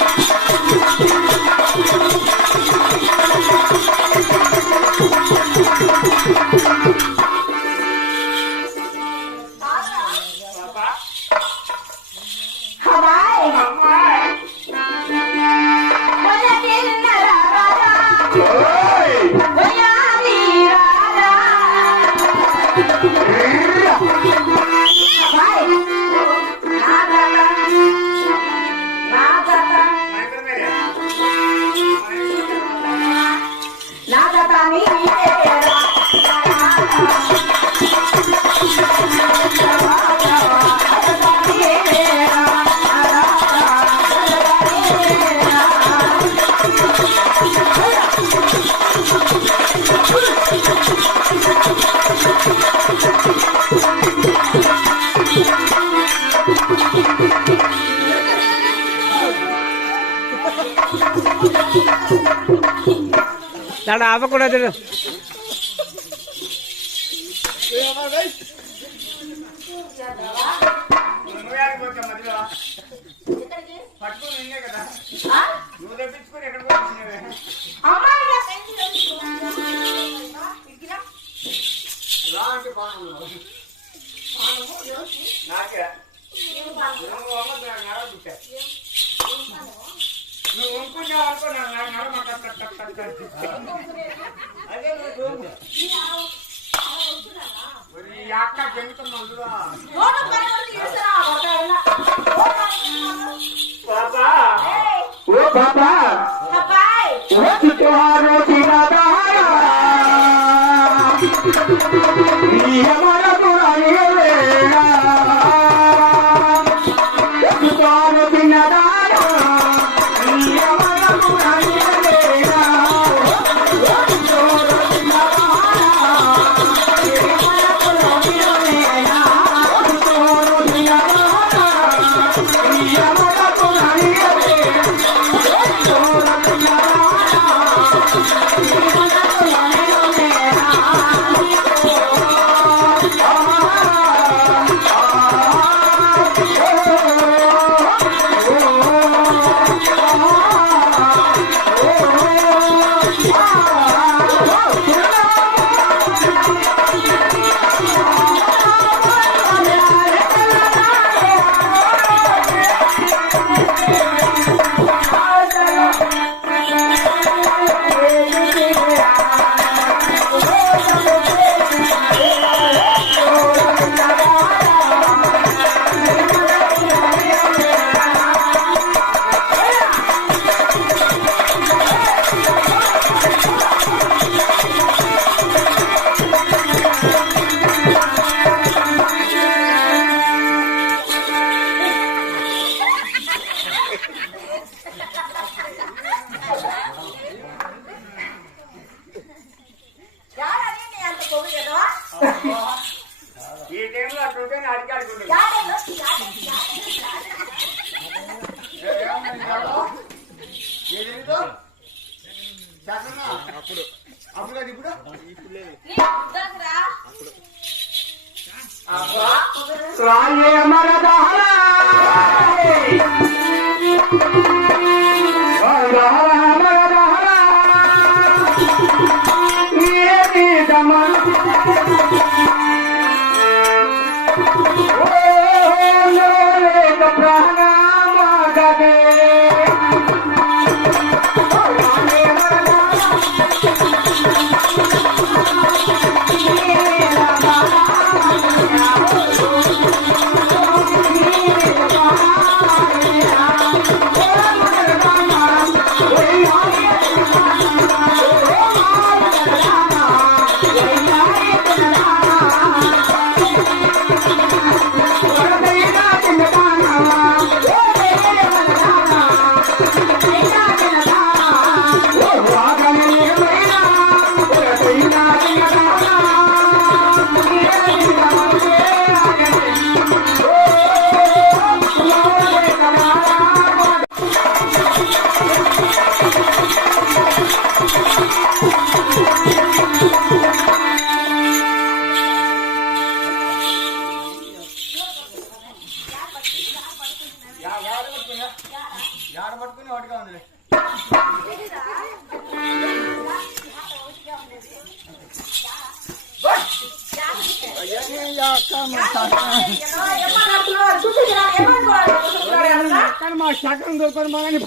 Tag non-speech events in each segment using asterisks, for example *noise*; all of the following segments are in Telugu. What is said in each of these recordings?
Thank you. দাঁড়া আবার করে দিল నువ్వు వంకున్నావు అనుకో నా నడమ అదే నువ్వు అక్క పెంచుతున్నా బాబా ఓ బాబా! ఓ చిట్టువారు ప్రియమర పురాణి వేళ ராயே జాడ పట్టుకుని ఒకటిగా ఉంది సగం దొరకని మగని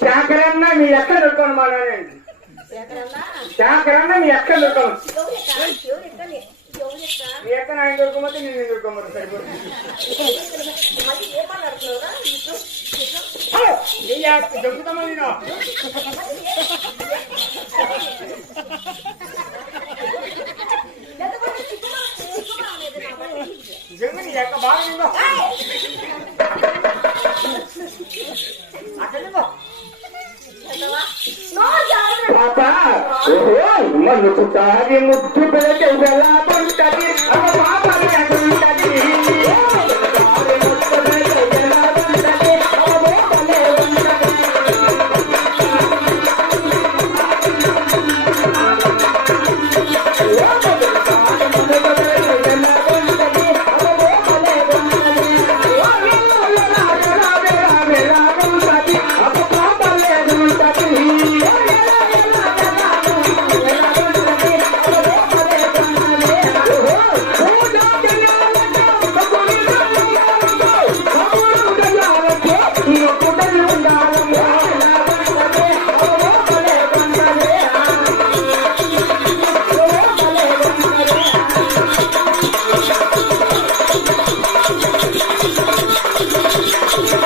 శంకరన్న మీ ఎక్కడ దొరకని మగనండి శాంకరన్న మీ అక్క మీ అక్క నా ఇంకొక కొమ్మతే నేను ఇంకొక కొమ్మతే సరిపోతుంది దొక్కుతామా నేను జంగుని అక్క బాగా నిందో అక్కడ నిందో పాప. ఓహో నన్ను తాగి ముద్దు పెట్టి వెళ్ళా పాప.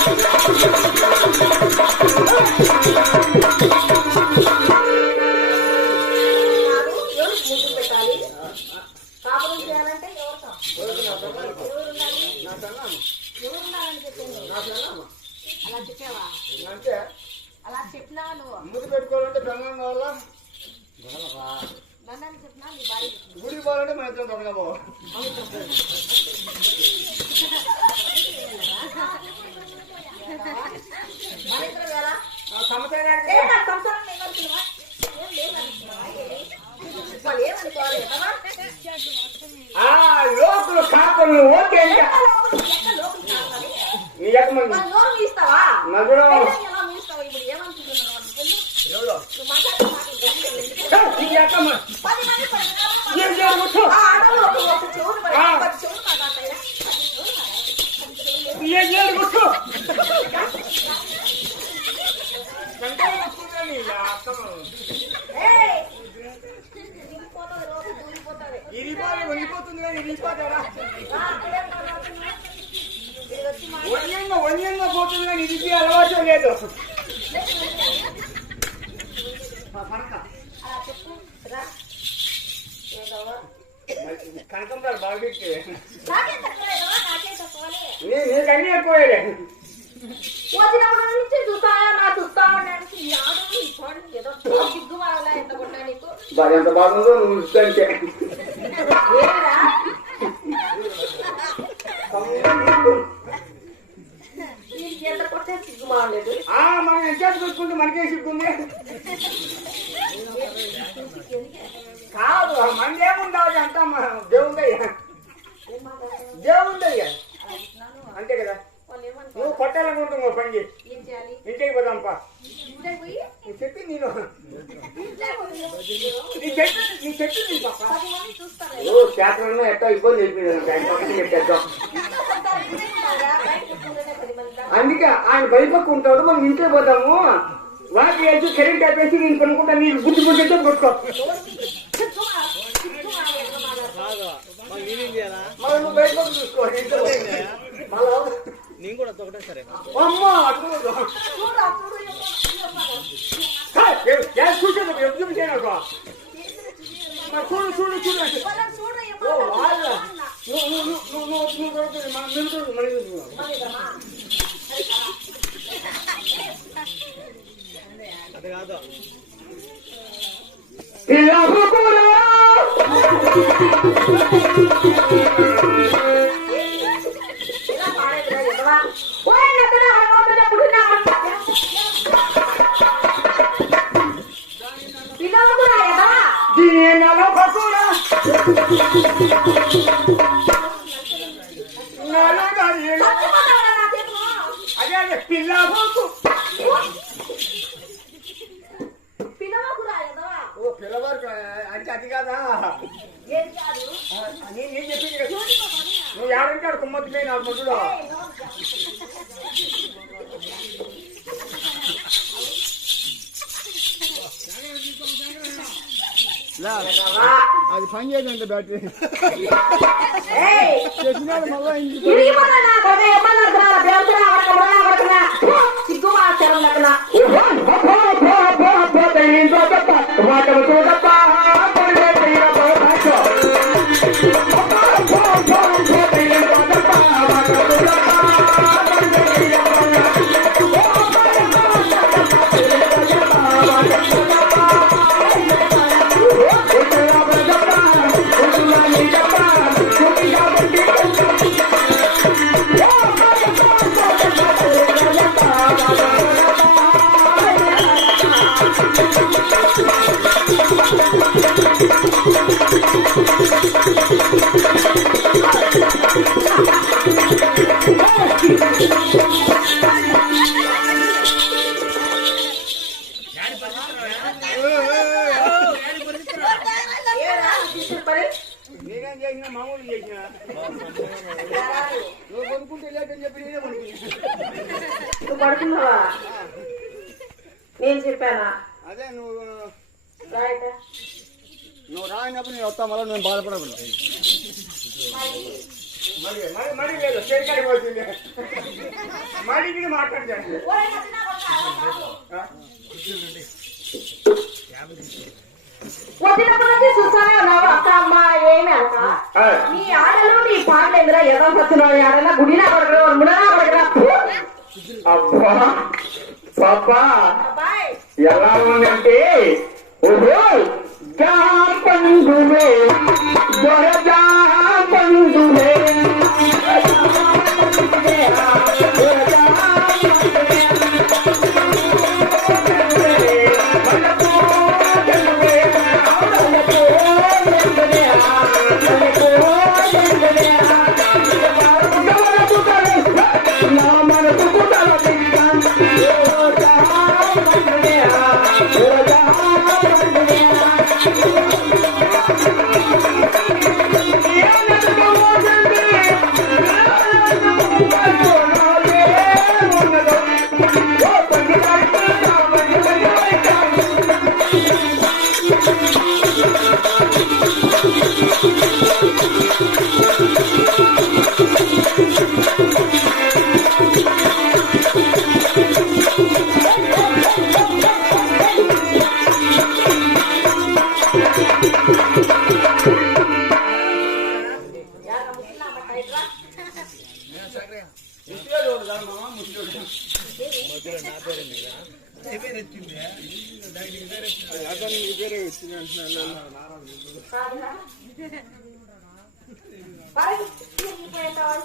就是。ఇరిపోయి వంగిపోతుంది కానీ ఇరిగిపోతాడా వంగంగా వంగంగా పోతుంది కానీ ఇది బాగా పెట్టి నీకన్నీ ఎక్కువలే వచ్చినప్పుడు చూస్తాయా నా చూస్తా ఉండడానికి ఎంత బాగుందో నువ్వు ఇస్తాంటే మనం ఎంచార్జ్ చూసుకుంటే మనకే సిగ్గుంది. కాదు మనదేముండదు అంతా దేవుందయ్యా దేవుందయ్యా చేతనన్నా ఎట్టా ఇబ్బంది చెప్పింది అందుకే ఆయన భయపక్క ఉంటాడు మనం ఇంట్లో పోతాము. వాటి వేసి కరెంట్ ఆపేసి నేను కొనుక్కుంటా మీరు బుద్ధి బుద్ధి కొట్టుకో మనం చూసుకో చూసాను చూడు చూడు చూడు. అది కాదు. ఇలా *laughs* ఏడంకాడు కుమ్మతి పోయి అది పని చేయదంట బ్యాటరీ చేసినాడు మళ్ళా ఇంటికి మరి మాట్లాడతాను వచ్చినప్పటి చూస్తానే ఉన్నావు అక్క అమ్మ ఏమి అక్క నీ ఆడలు నీ పాటలు ఎదురా ఏదో వచ్చినావు ఆడలా గుడినా ముడనా అబ్బా పాపా ఎలా ఉందంటే ఓహో గా పండువే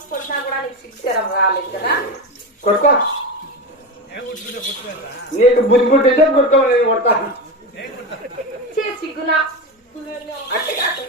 కొట్టినా కూడా నీకు శిక్షరం రాలేదు కదా? నీకు బుద్ధి పుట్టిందే కొడుకో నేను కొడతాను చే సిగ్గునా అంటే కాదు.